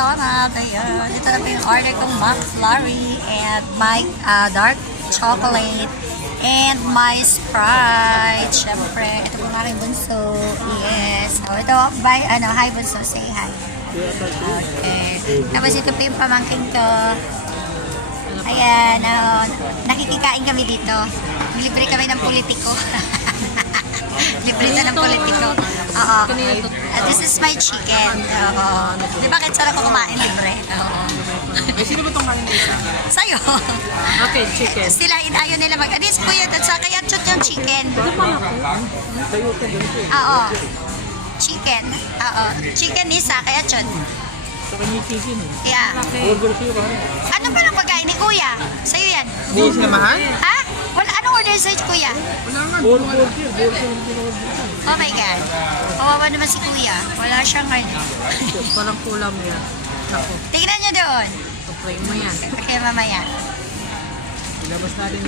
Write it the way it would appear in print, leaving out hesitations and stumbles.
McDonald's. Ayan. Dito na po yung order kong McFlurry and my dark chocolate and my Sprite. Siyempre, ito po ng aking bunso. Yes. So, ito, bye, hi bunso, say hi. Okay. Tapos ito po yung pamangking ko. Ayan, nakikikain kami dito. Libre kami ng politiko. Libre na ng politiko. Oo. This is my chicken. Oo. Di ba kahit saan ako kumain, libre? Oo. Sino ba itong kanin isa? Sa'yo. Okay, chicken. Sila, ayaw nila mag-anis po yan. At sa kaya chut yung chicken. Oo. Chicken. Oo. Chicken isa, kaya chut. Sa kanya chicken eh. Yeah. Burger sa'yo ba? Ano ba lang pagkain ni Kuya? Sa'yo yan. Hindi sinamahan? Ha? Wala, anong order sa'yo, Kuya? Wala nga. Burger. Oh my God. Kawawa naman si Kuya. Wala siyang ano. Parang kulam yan. Ako, Tingnan niyo doon. try mo yan. Okay, mamaya. Ilabas natin